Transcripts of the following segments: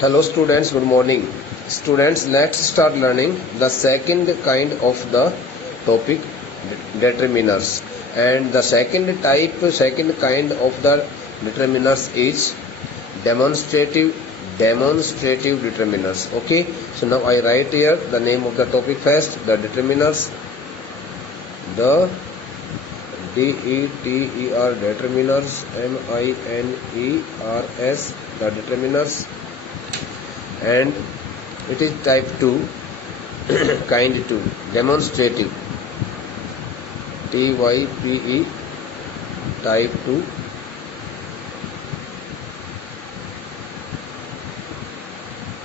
Hello students, good morning. Students, let's start learning the second kind of the topic determiners. And the second kind of the determiners is demonstrative determiners. Okay, so now I write here the name of the topic first, the determiners, the DETER determiners, MINERS, the determiners, and it is type 2 kind 2 demonstrative, TYPE, type 2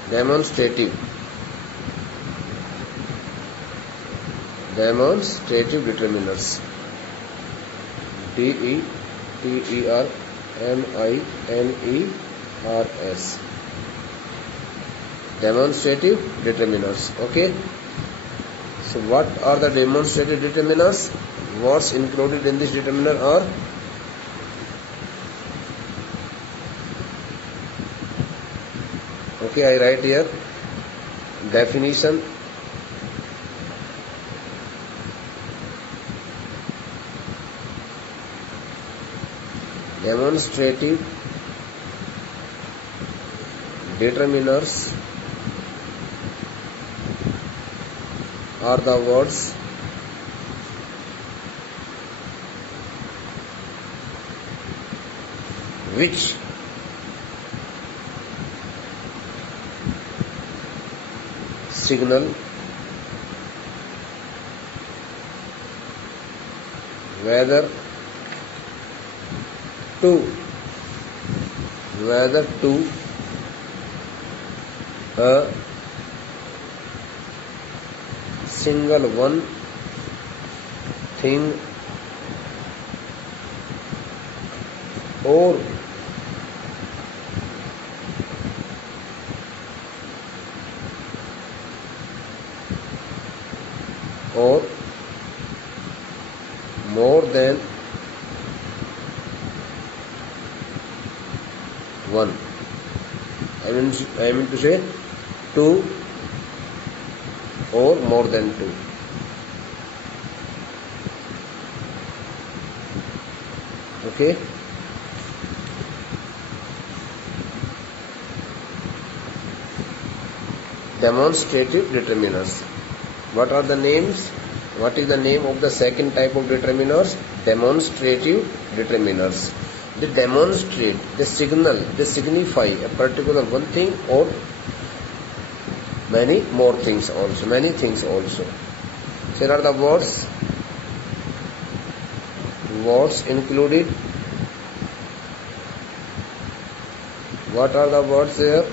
demonstrative determiners, DETER MINERS, demonstrative determiners. Okay, so what are the demonstrative determiners? What's included in this determiner are okay, I write here definition, demonstrative determiners are the words which signal whether to a single one thing or more than one. I mean to say two or more than two. Okay, demonstrative determiners. What are the names? What is the name of the second type of determiners? Demonstrative determiners. They demonstrate, they signal, they signify a particular one thing or many things also. So here are the words included. What are the words here?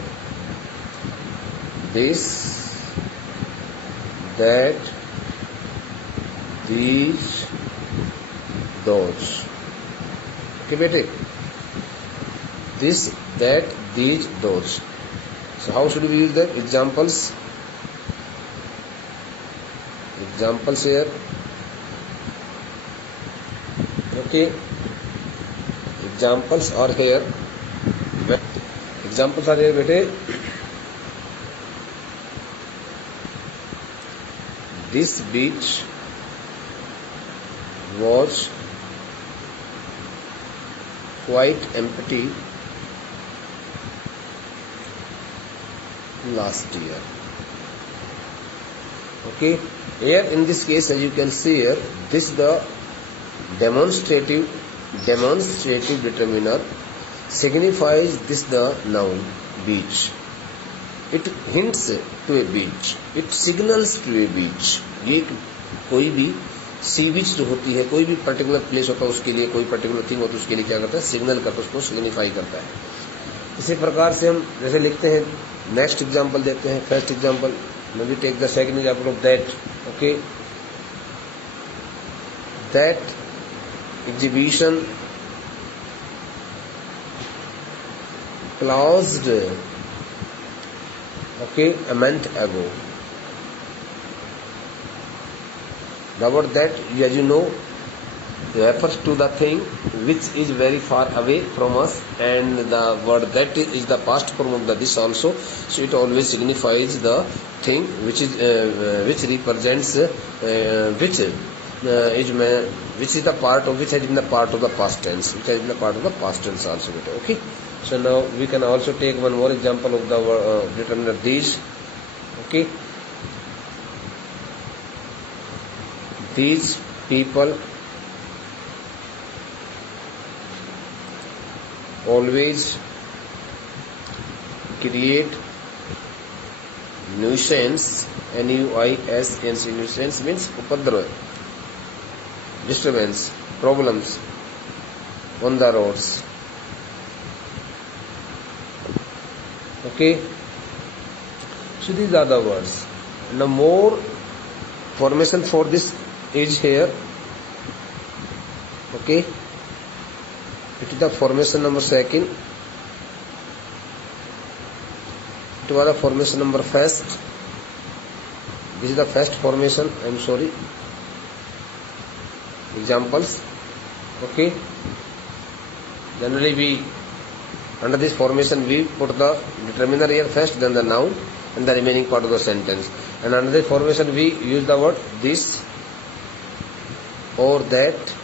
This, that, these, those. Okay, bete? This, that, these, those. So how should we use the examples? Examples here. Okay, examples are here. Examples are here, bete. This beach was quite empty last year. Okay, here in this case, as you can see here, this the demonstrative determiner signifies this the noun beach. It hints to a beach, it signals to a beach. ये कोई भी सी बीच जो होती है, कोई भी particular place होता है उसके लिए, कोई पर्टिकुलर थिंग होता है उसके लिए क्या करता है? सिग्नल करता है, उसको सिग्निफाई करता है. इसी प्रकार से हम जैसे लिखते हैं, नेक्स्ट एग्जांपल देखते हैं. First example, maybe take the second example of that. Okay, that exhibition closed, okay, a month ago. The word that, as you know, refers to the thing which is very far away from us, and the word that is the past form of the this also. So it always signifies the thing which is which represents which is the part of which has been the part of the past tense, which has been the part of the past tense also. Okay, so now we can also take one more example of the determiner these. Okay, these people always create nuisance. Nuisance, nuisance means upadra, disturbance, problems on the roads. Okay, so these are the words. Now more formation for this is here. Okay, it is the formation number second. It was the formation number first. This is the first formation. I am sorry. Examples. Okay. Generally we under this formation we put the determiner here first, then the noun, and the remaining part of the sentence. And under this formation we use the word this, or that,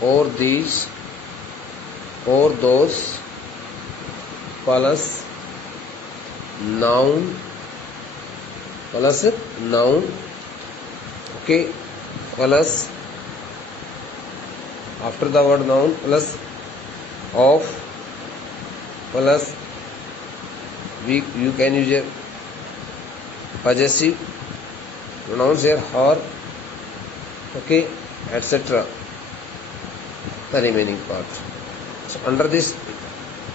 or these, or those, plus noun, okay, plus after the word noun plus of, plus you can use a possessive pronouns here, her, okay, etc. the remaining part. So under this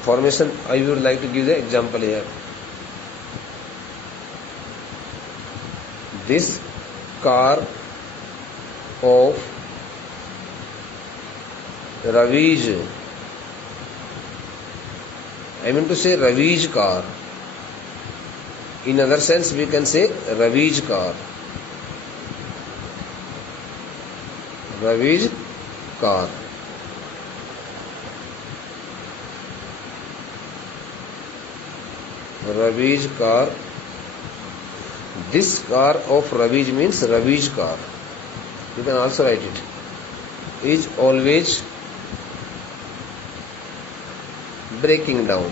formation I would like to give the example here. This car of Ravi's, I mean to say Ravi's car. In other sense we can say Ravi's car. Ravi's car. Ravi's car. This car of Ravi's means Ravi's car. You can also write it. Is always breaking down.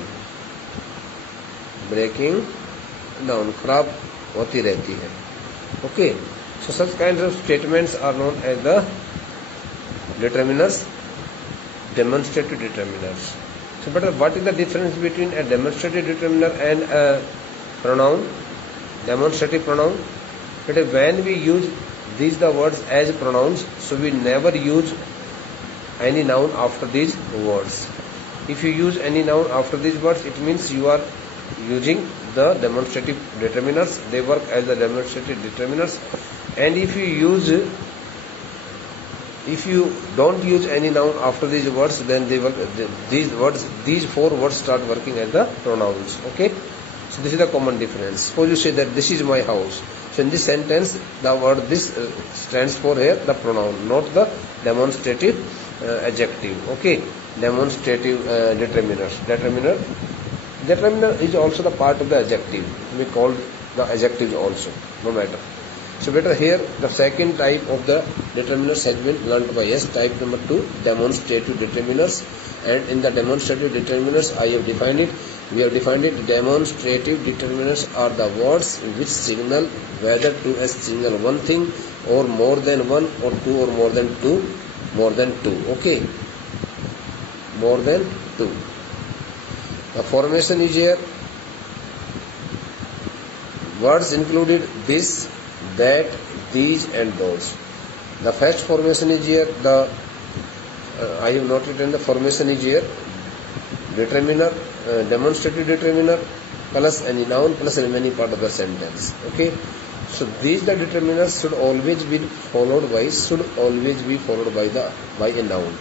Breaking down. खराब होती रहती है. Okay. So such kinds of statements are known as the determiners, demonstrative determiners. So, but what is the difference between a demonstrative determiner and a pronoun? Demonstrative pronoun. But when we use these the words as pronouns, so we never use any noun after these words. If you use any noun after these words, it means you are using the demonstrative determiners. They work as the demonstrative determiners. And if you don't use any noun after these words, then they work, these four words start working as the pronouns. Okay, so this is the common difference. Suppose you say that this is my house. So in this sentence the word this stands for here the pronoun, not the demonstrative adjective. Okay, demonstrative determiners. Determiner is also the part of the adjective. We call the adjectives also, no matter. So better here the second type of the determiners has been learnt by us. Type number 2, demonstrative determiners. And in the demonstrative determiners I have defined it. We have defined it. Demonstrative determiners are the words which signal whether to a single one thing or more than one, or two or more than two. Okay, more than two. The formation is here. Words included this, that, these and those. The first formation is here. I have noted in the formation is here. Determiner, demonstrative determiner plus any noun plus remaining part of the sentence. Okay. So these the determiners should always be followed by a noun.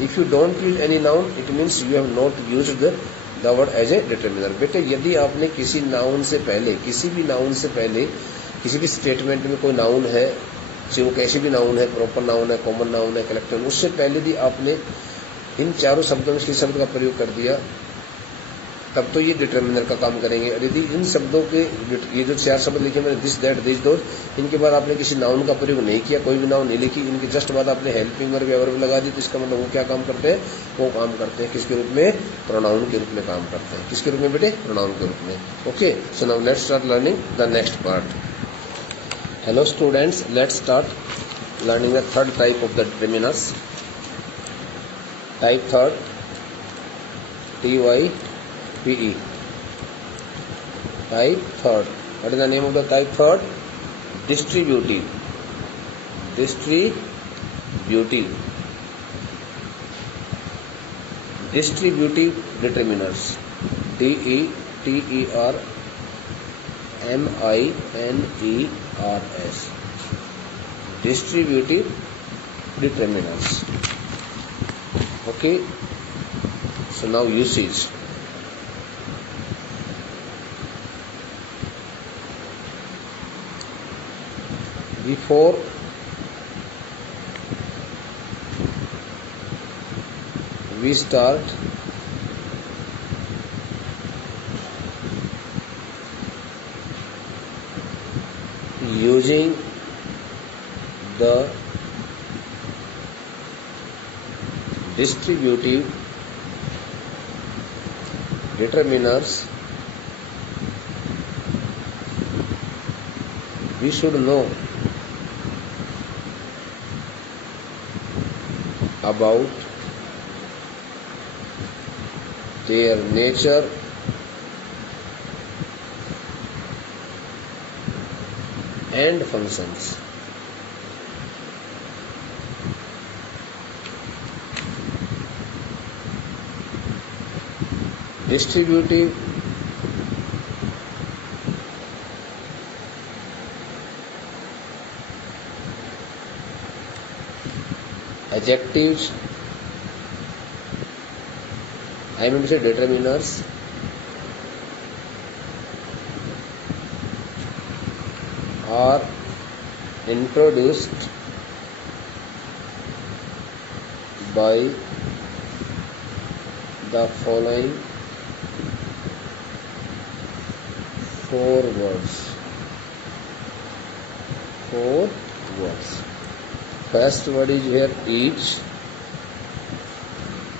If you don't use any noun, it means you have not used the word as a determiner. बेटे यदि आपने किसी भी noun से पहले किसी भी statement में कोई नाउन है, चाहे वो कैसे भी नाउन है, प्रॉपर नाउन है, कॉमन नाउन है, कलेक्टिव, उससे पहले भी आपने इन चारों शब्दों में किसी शब्द का प्रयोग कर दिया तब तो ये डिटर्मिनर का काम करेंगे। और यदि इन शब्दों के ये जो चार शब्द लिखे मैंने, दिस, दैट, दिस, दोज, इनके बाद आपने किसी नाउन का प्रयोग नहीं किया, कोई भी नाउन नहीं लिखी, इनके जस्ट बाद आपने हेल्पिंग वर्ब या वर्ब लगा दी, तो इसका मतलब वो क्या काम करते हैं, वो काम करते हैं किसके रूप में, प्रोनाउन के रूप में काम करते हैं। किसके रूप में बेटे, प्रोनाउन के रूप में। Okay, so now let's start learning the next part. Hello students, let's start learning the third type of the determiners. Type third, TYPE. Type third. What is the name of the type third? Distributive. Distributive. Distributive determiners. DETERMINERS. Distributive determiners. Okay. So now usage. Before we start using the distributive determiners, we should know about their nature and functions. Distributive adjectives, I mean to say determiners, are introduced by the following four words. First word is here each,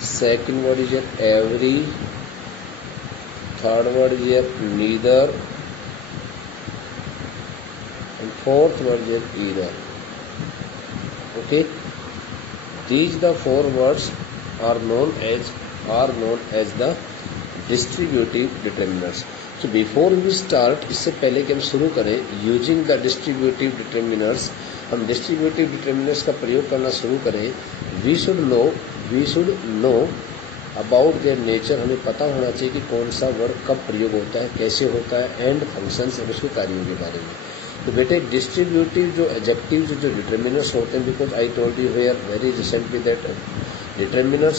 second word is here every, third word is here neither, and fourth word is here either. Okay, these the four words are known as the distributive determiners. So before we start, इससे पहले कि हम शुरू करें using the distributive determiners, हम distributive determiners का प्रयोग करना शुरू करें, we should know about their nature, हमें पता होना चाहिए कि कौन सा वर्ड कब प्रयोग होता है, कैसे होता है, and functions, और उसके कार्यों के बारे में। तो बेटे डिस्ट्रीब्यूटिव जो एडजेक्टिव जो डिटर्मिनर्स होते हैं, because I told you here very recently that determiners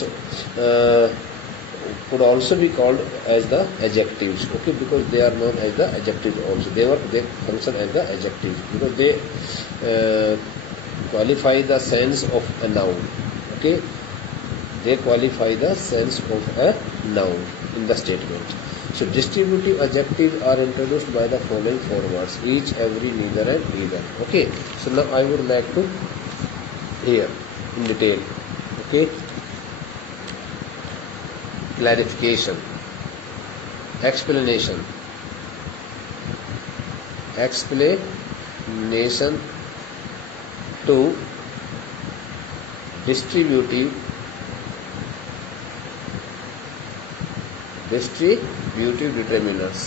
could also be called as the adjectives, okay, because they are known as the adjectives also. They function as the adjectives because they qualify the sense of a noun, okay, they qualify the sense of a noun in the statement. So distributive adjectives are introduced by the following four words: each, every, neither, and either. Okay, so now I would like to hear in detail, okay, clarification, explanation to distributive determiners.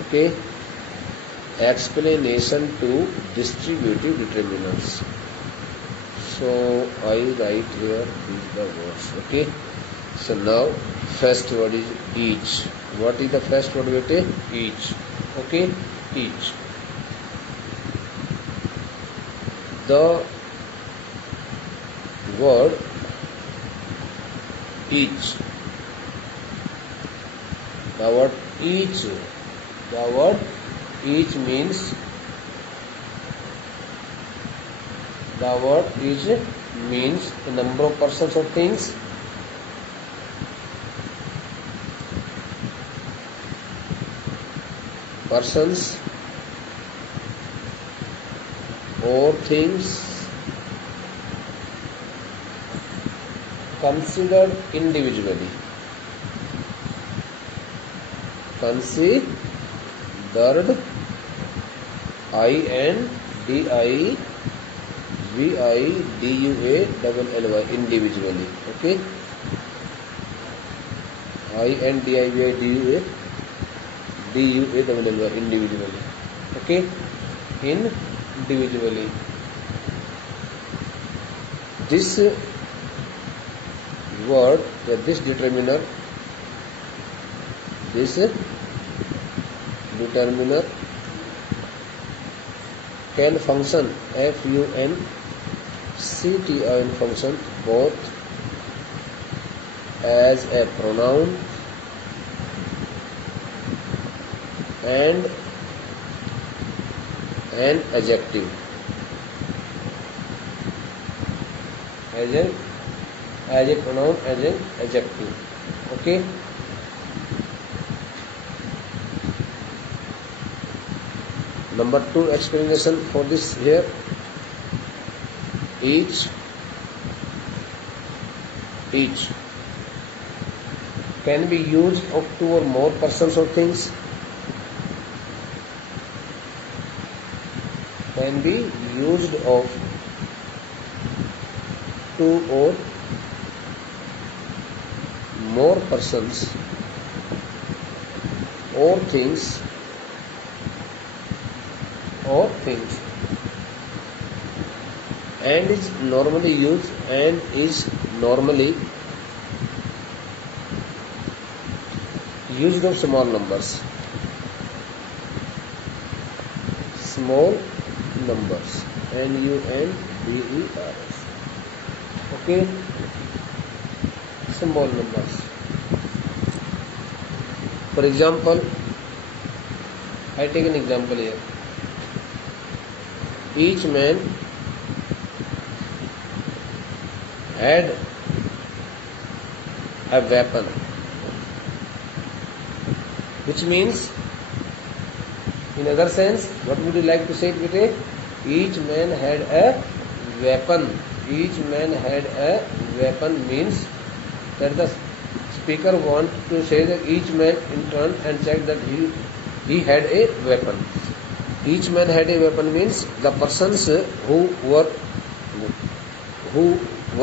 Okay, explanation to distributive determiners. So I write here these the words. Okay, so now first word is each. What is the first word? Each. Okay, each. The word each The word each. The word each means, the word each means the number of persons or things. Persons or things considered individually. Considered, INDIVIDUALLY, individually. Okay, INDIVIDUALLY, individually. Okay, individually. This word, this determiner can function, FUNCTION, function both as a pronoun and an adjective. As a pronoun, as an adjective. Okay. Number 2 explanation for this here. Each can be used of 2 or more persons or things. Can be used of 2 or more persons or things, and is normally used of small numbers. NUMBERS. Okay, small numbers. For example, I take an example here. Each man had a weapon, which means, in other sense, what would you like to say it? Each man had a weapon. Each man had a weapon means that the speaker wants to say that each man in turn and check that he had a weapon. Each man had a weapon means the persons who were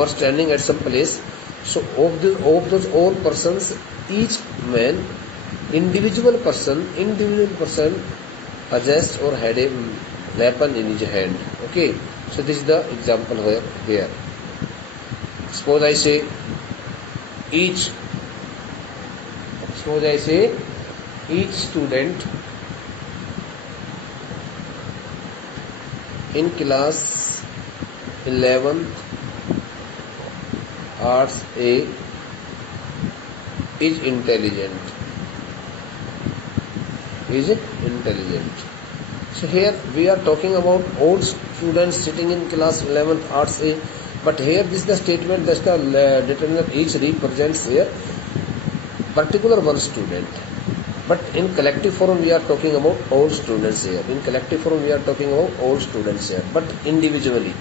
standing at some place. So of those all persons, each man, individual person possessed or had a weapon in his hand. Okay, so this is the example here. Suppose I say each student in class 11th Arts A is intelligent. So here we are talking about all students sitting in class 11th Arts A, but here this is the statement that the determiner each represents here particular one student. But in collective form we are talking about all students here. But individually,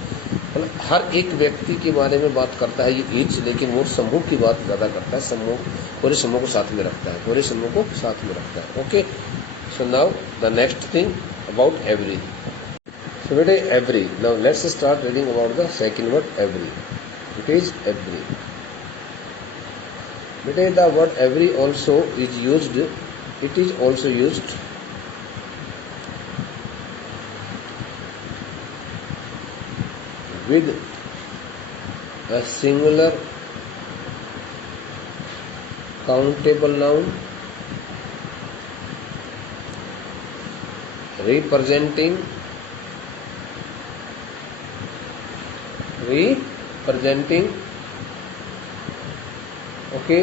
हर एक व्यक्ति के बारे में बात करता है ये each, लेकिन वो समूह की बात ज्यादा करता है. पूरे समूह को साथ में रखता है. Okay, so now the next thing about every. So बेटे every. Now let's start reading about the second word every. It is every. बेटे the word every also is used. It is also used with a singular countable noun representing okay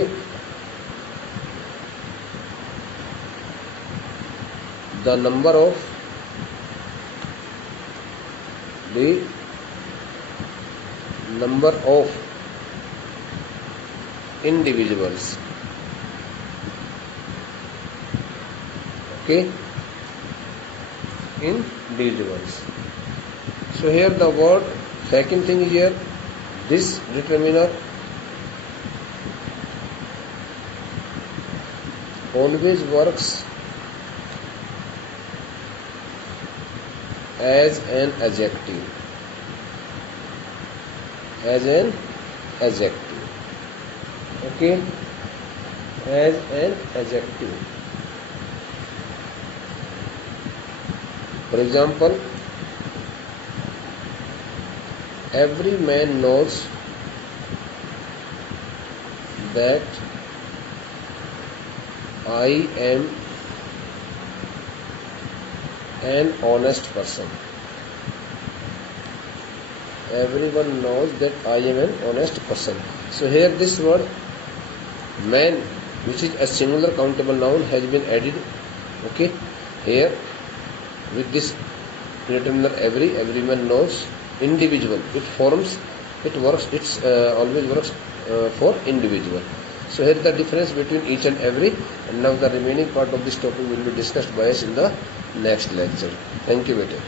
the number of individuals. Okay, individuals. So here the word second thing is here, this determiner always works as an adjective. Okay, as an adjective. For example, every man knows that I am an honest person. Everyone knows that I am an honest person. So here this word man, which is a singular countable noun, has been added. Okay, here with this determiner everyone knows individual. Always works for individual. So here the difference between each and every, and now the remaining part of this topic will be discussed by us in the next lecture. Thank you, beta.